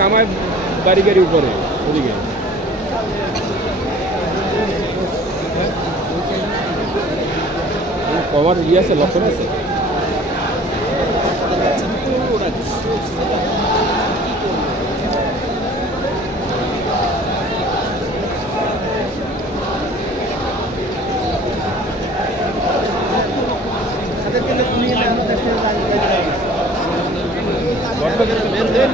কামায় বাড়ি গাড়ি উপরে ওদিকে। কভার ইয়ে আছে লক্ষণ আছে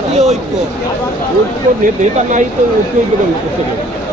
জাতীয় ঐক্য। ঐক্য নেতা নাই তো ঐক্য করতে হবে।